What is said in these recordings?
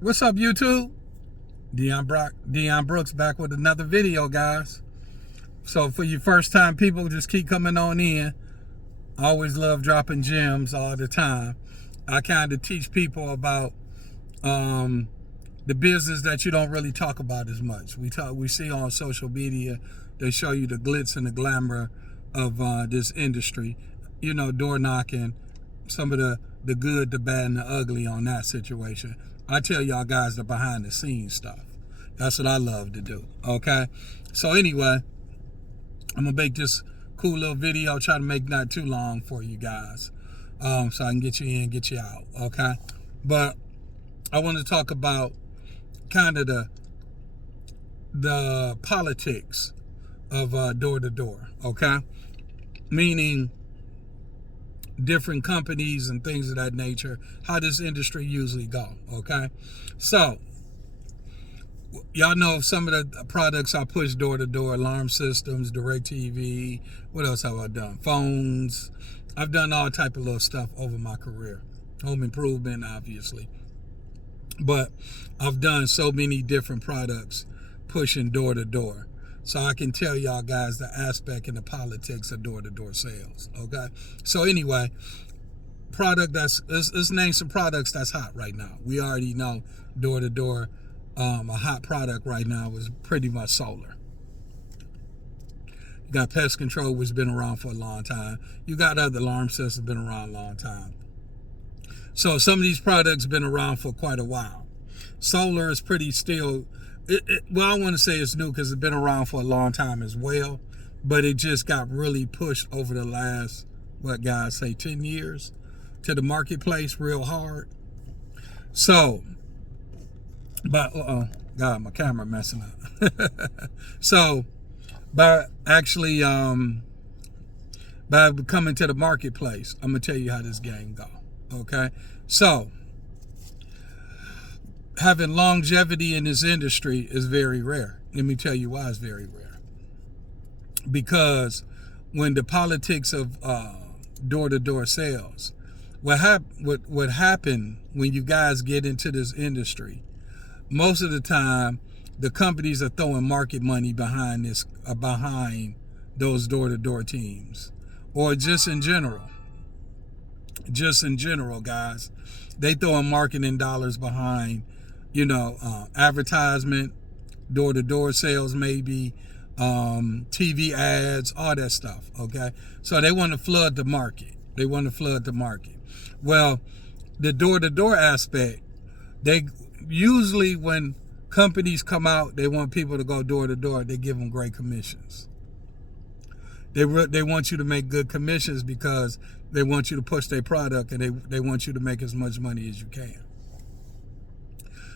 What's up, YouTube? Deon Brooks back with another video, guys. So for you first time people, just keep coming on in. I always love dropping gems all the time. I kind of teach people about the business that you don't really talk about as much. We see on social media, they show you the glitz and the glamour of this industry. You know, door knocking, some of the good, the bad, and the ugly on that situation. I tell y'all guys the behind the scenes stuff. That's what I love to do. Okay. So anyway, I'm gonna make this cool little video. Try to make not too long for you guys, so I can get you in, get you out. Okay. But I want to talk about kind of the politics of door to door. Okay. Meaning different companies and things of that nature, how this industry usually go. Okay. So y'all know some of the products I push door to door: alarm systems, DirecTV. What else have I done? Phones. I've done all type of little stuff over my career. Home improvement, obviously. But I've done so many different products pushing door to door. So I can tell y'all guys the aspect and the politics of door to door sales. Okay. So anyway, let's name some products that's hot right now. We already know door to door. A hot product right now is pretty much solar. You got pest control, which has been around for a long time. You got other alarm systems been around a long time. So some of these products been around for quite a while. Solar is pretty still, well, I want to say it's new because it's been around for a long time as well, but it just got really pushed over the last, what guys say, 10 years to the marketplace real hard. So, but God, my camera messing up. So, by actually by coming to the marketplace, I'm gonna tell you how this game go. Okay, so having longevity in this industry is very rare. Let me tell you why it's very rare. Because when the politics of door-to-door sales, what happened when you guys get into this industry, most of the time the companies are throwing market money behind those door-to-door teams, or just in general, guys, they throwing marketing dollars behind, advertisement, door-to-door sales, maybe TV ads, all that stuff. Okay, so they want to flood the market. Well, the door-to-door aspect, they usually, when companies come out, they want people to go door to door, they give them great commissions. They want you to make good commissions because they want you to push their product, and they want you to make as much money as you can.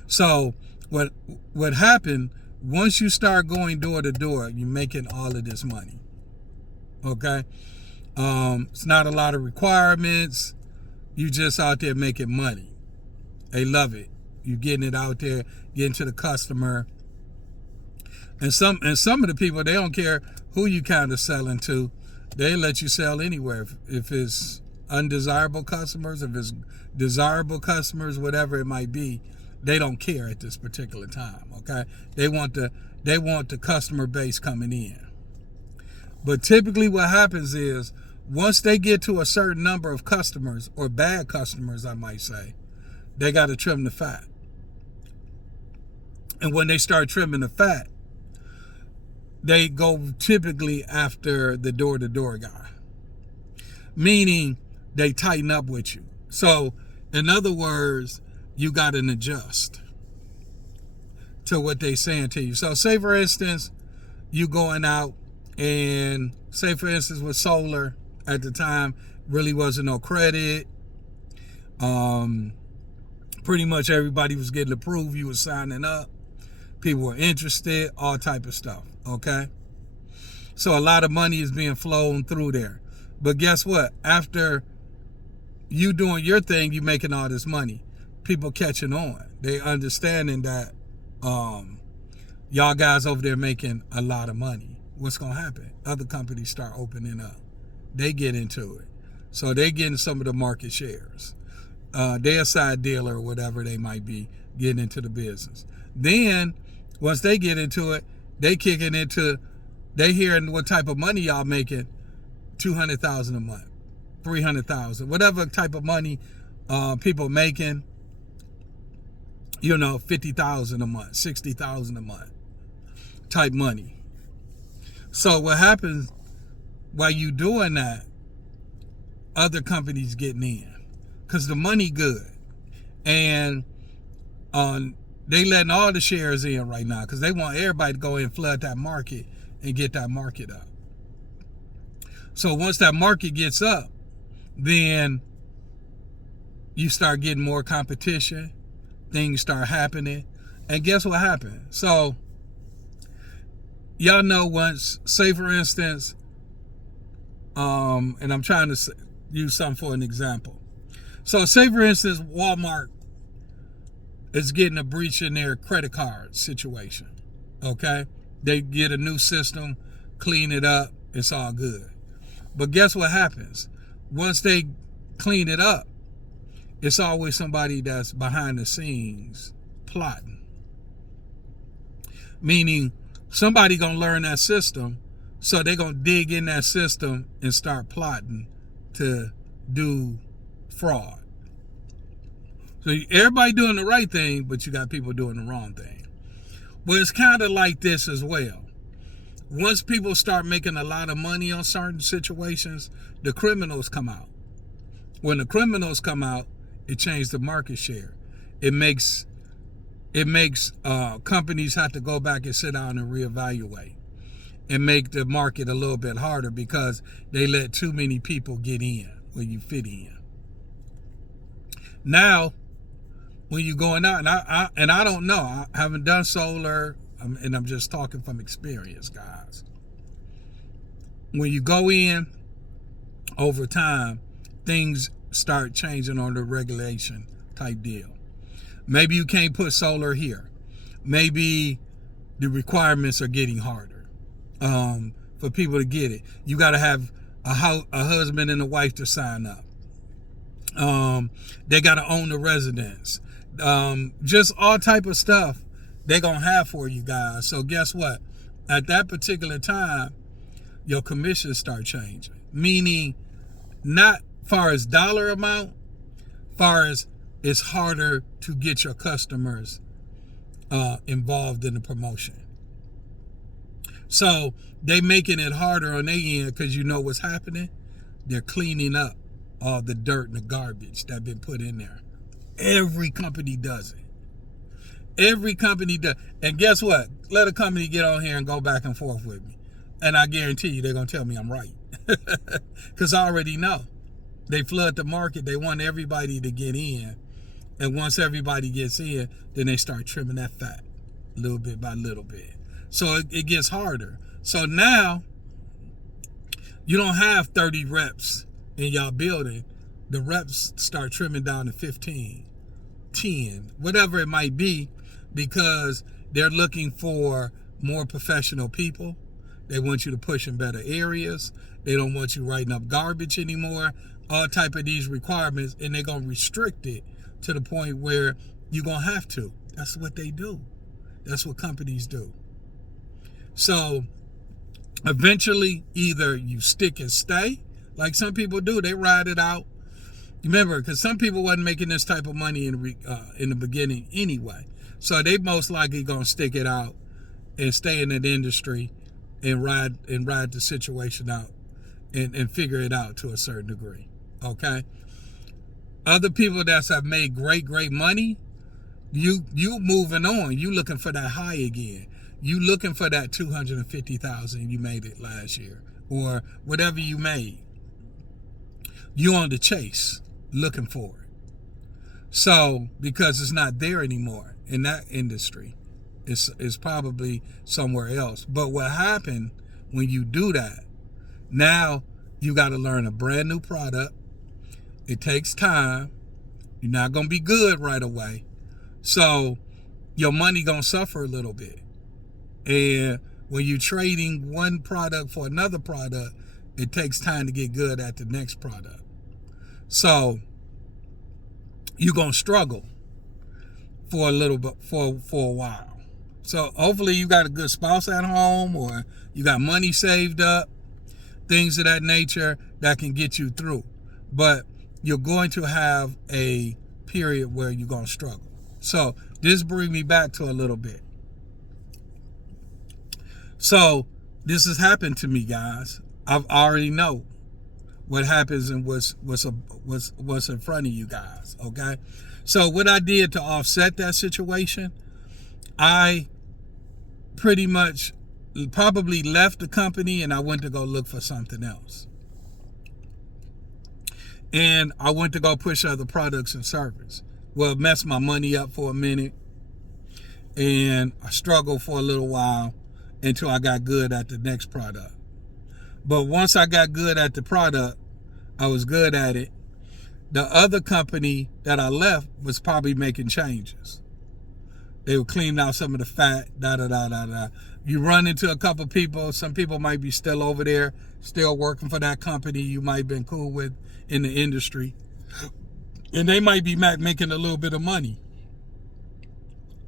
So what happened, once you start going door to door, you're making all of this money. Okay, it's not a lot of requirements. You just out there making money. They love it. You getting it out there, getting to the customer. And some of the people, they don't care who you kind of selling to. They let you sell anywhere. If it's undesirable customers, if it's desirable customers, whatever it might be, they don't care at this particular time. Okay, they want the customer base coming in. But typically what happens is, once they get to a certain number of customers, or bad customers, I might say, they got to trim the fat. And when they start trimming the fat, they go typically after the door-to-door guy. Meaning they tighten up with you. So, in other words, you got to adjust to what they saying to you. So, say for instance, you going out, and say for instance with solar, at the time, really wasn't no credit. Pretty much everybody was getting approved. You was signing up. People were interested, all type of stuff. Okay. So a lot of money is being flown through there. But guess what? After you doing your thing, you making all this money. People catching on. They understanding that y'all guys over there making a lot of money. What's going to happen? Other companies start opening up. They get into it. So they getting some of the market shares. They're a side dealer or whatever they might be. getting into the business. Then once they get into it, they kicking into, they hearing what type of money y'all making, 200,000 a month, 300,000, whatever type of money people making, 50,000 a month, 60,000 a month type money. So what happens while you doing that, other companies getting in because the money good, and they letting all the shares in right now because they want everybody to go in and flood that market and get that market up. So once that market gets up, then you start getting more competition, things start happening, and guess what happened? So y'all know once, say for instance, and I'm trying to use something for an example. So say for instance, Walmart is getting a breach in their credit card situation. Okay? They get a new system, clean it up, it's all good. But guess what happens? Once they clean it up, it's always somebody that's behind the scenes plotting. Meaning somebody gonna learn that system, so they're gonna dig in that system and start plotting to do fraud. So everybody doing the right thing, but you got people doing the wrong thing. Well, it's kind of like this as well. Once people start making a lot of money on certain situations, the criminals come out. When the criminals come out, it changes the market share. It makes companies have to go back and sit down and reevaluate and make the market a little bit harder because they let too many people get in when you fit in. Now, when you're going out, and I don't know, I haven't done solar, and I'm just talking from experience, guys. When you go in, over time, things start changing on the regulation type deal. Maybe you can't put solar here. Maybe the requirements are getting harder for people to get it. You got to have a husband and a wife to sign up. They got to own the residence. Just all type of stuff they're going to have for you guys. So guess what? At that particular time, your commissions start changing. Meaning, not far as dollar amount, far as it's harder to get your customers involved in the promotion. So they making it harder on their end because you know what's happening? They're cleaning up all the dirt and the garbage that's been put in there. Every company does it. Every company does. And guess what? Let a company get on here and go back and forth with me. And I guarantee you they're going to tell me I'm right. Because I already know. They flood the market. They want everybody to get in. And once everybody gets in, then they start trimming that fat little bit by little bit. So it gets harder. So now you don't have 30 reps in y'all building. The reps start trimming down to 15, 10, whatever it might be, because they're looking for more professional people. They want you to push in better areas. They don't want you writing up garbage anymore. All type of these requirements, and they're going to restrict it to the point where you're going to have to. That's what they do. That's what companies do. So eventually, either you stick and stay, like some people do. They ride it out. Remember, because some people wasn't making this type of money in the beginning anyway. So they most likely going to stick it out and stay in that industry and ride the situation out and figure it out to a certain degree. Okay? Other people that have made great money, you moving on. You looking for that high again. You looking for that 250,000 you made it last year, or whatever you made. You on the chase, looking for it. So because it's not there anymore in that industry, it's probably somewhere else. But what happened when you do that? Now you got to learn a brand new product. It takes time. You're not gonna be good right away, so your money gonna suffer a little bit. And when you're trading one product for another product, it takes time to get good at the next product. So you're going to struggle for a little bit, for a while. So hopefully you got a good spouse at home, or you got money saved up, things of that nature that can get you through. But you're going to have a period where you're going to struggle. So this brings me back to a little bit. So this has happened to me, guys. I already know what happens and what's in front of you guys, okay? So what I did to offset that situation, I pretty much probably left the company and I went to go look for something else. And I went to go push other products and service. Well, it messed my money up for a minute, and I struggled for a little while until I got good at the next product. But once I got good at the product, I was good at it. The other company that I left was probably making changes. They were cleaning out some of the fat, You run into a couple people. Some people might be still over there, still working for that company you might have been cool with in the industry. And they might be making a little bit of money.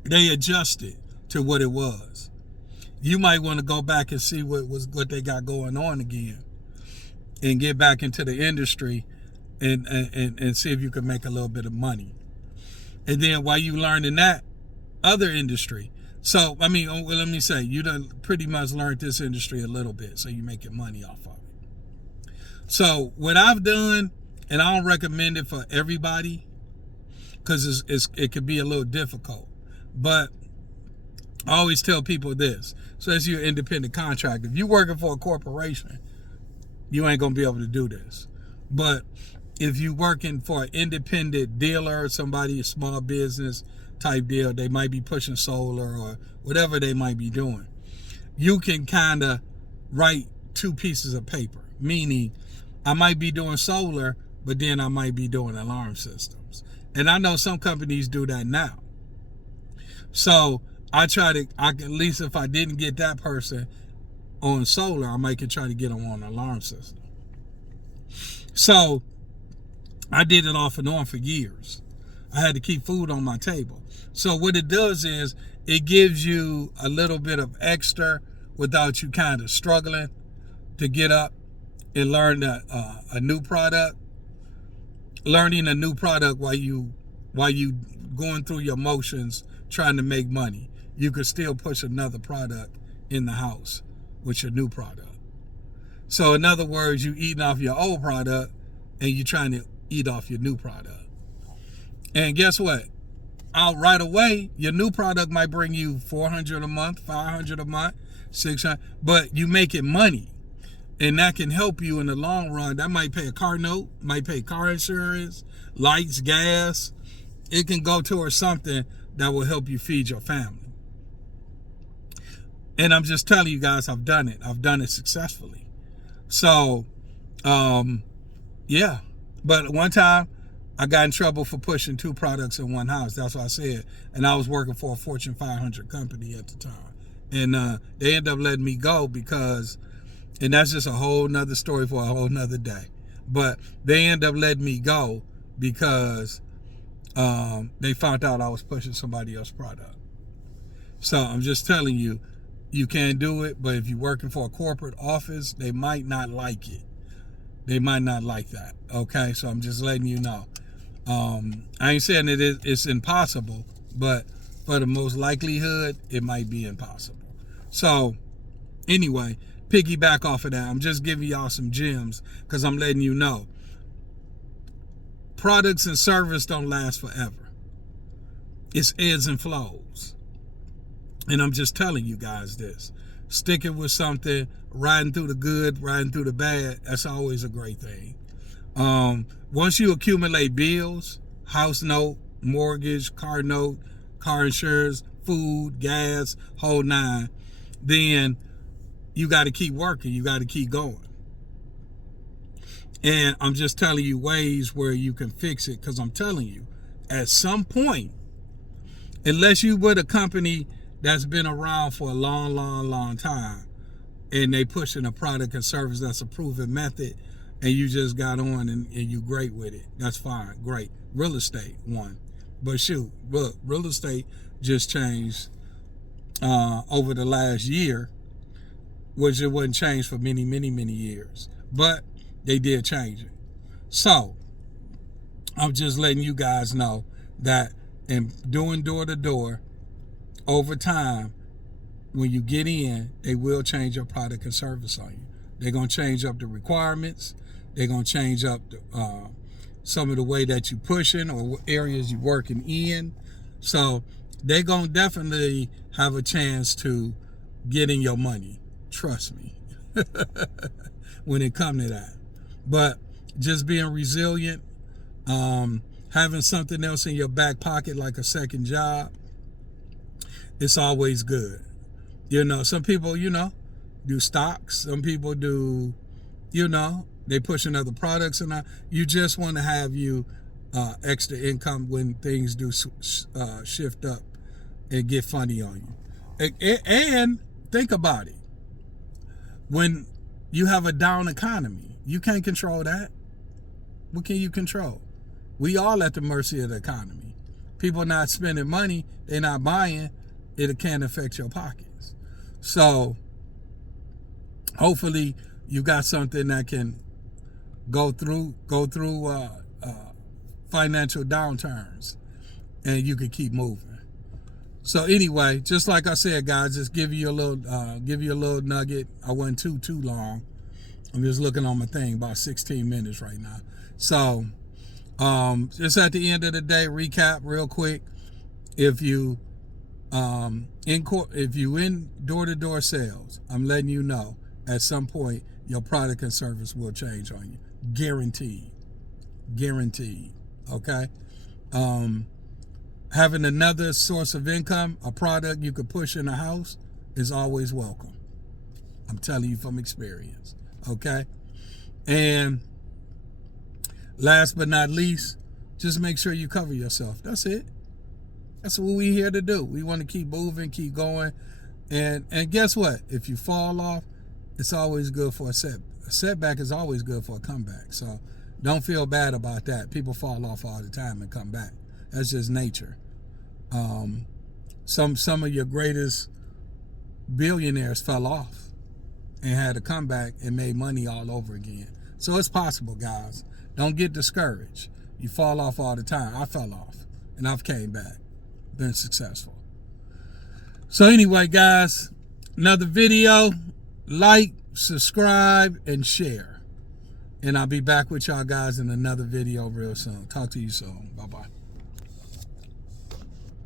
They adjusted to what it was. You might want to go back and see what they got going on again, and get back into the industry and see if you can make a little bit of money. And then while you learning that other industry, so I mean, let me say, you done pretty much learned this industry a little bit, so you're making money off of it. So what I've done, and I don't recommend it for everybody because it could be a little difficult, but I always tell people this, especially you're an independent contractor. If you're working for a corporation, you ain't gonna be able to do this. But if you're working for an independent dealer or somebody, a small business type deal, they might be pushing solar or whatever they might be doing, you can kind of write two pieces of paper. Meaning, I might be doing solar, but then I might be doing alarm systems. And I know some companies do that now. So I at least if I didn't get that person on solar, I might try to get them on an alarm system. So I did it off and on for years. I had to keep food on my table. So what it does is it gives you a little bit of extra without you kind of struggling to get up and learn a new product. Learning a new product while you going through your motions trying to make money. You could still push another product in the house with your new product. So in other words, you eating off your old product and you're trying to eat off your new product. And guess what? Out right away, your new product might bring you $400 a month, $500 a month, $600, but you making money. And that can help you in the long run. That might pay a car note, might pay car insurance, lights, gas. It can go towards something that will help you feed your family. And I'm just telling you guys, I've done it. I've done it successfully. So, yeah. But one time, I got in trouble for pushing two products in one house. That's what I said. And I was working for a Fortune 500 company at the time. And they ended up letting me go because, and that's just a whole nother story for a whole nother day. But they ended up letting me go because they found out I was pushing somebody else's product. So I'm just telling you, you can do it, but if you're working for a corporate office, they might not like it. They might not like that, okay? So I'm just letting you know. I ain't saying it's impossible, but for the most likelihood, it might be impossible. So anyway, piggyback off of that, I'm just giving y'all some gems because I'm letting you know. Products and service don't last forever. It's ebbs and flows. And I'm just telling you guys this. Sticking with something, riding through the good, riding through the bad, that's always a great thing. Once you accumulate bills, house note, mortgage, car note, car insurance, food, gas, whole nine, then you got to keep working. You got to keep going. And I'm just telling you ways where you can fix it because I'm telling you, at some point, unless you with a company that's been around for a long, long, long time and they pushing a product and service that's a proven method and you just got on and you great with it, that's fine, great. Real estate, one. But shoot, look, real estate just changed over the last year, which it wouldn't change for many, many, many years. But they did change it. So I'm just letting you guys know that in doing door to door, over time, when you get in, they will change your product and service on you. They're going to change up the requirements. They're going to change up some of the way that you pushing or areas you working in. So they're going to definitely have a chance to get in your money. Trust me. When it comes to that. But just being resilient, having something else in your back pocket like a second job, it's always good. You know, some people, do stocks. Some people do, they pushing other products, and you just want to have extra income when things do shift up and get funny on you. And think about it. When you have a down economy, you can't control that. What can you control? We all at the mercy of the economy. People not spending money, they're not buying, it can affect your pockets. So hopefully you got something that can go through financial downturns and you can keep moving. So anyway, just like I said, guys, just give you a little nugget. I wasn't too long. I'm just looking on my thing, about 16 minutes right now. So just at the end of the day, recap real quick. If you in door-to-door sales, I'm letting you know at some point your product and service will change on you. Guaranteed. Okay. Having another source of income, a product you could push in a house, is always welcome. I'm telling you from experience. Okay. And last but not least, just make sure you cover yourself. That's it. That's what we're here to do. We want to keep moving, keep going. And guess what? If you fall off, it's always good for a setback. A setback is always good for a comeback. So don't feel bad about that. People fall off all the time and come back. That's just nature. Some of your greatest billionaires fell off and had a comeback and made money all over again. So it's possible, guys. Don't get discouraged. You fall off all the time. I fell off and I've came back, been successful. So anyway, guys, another video. Like, subscribe, and share. And I'll be back with y'all guys in another video real soon. Talk to you soon. Bye-bye.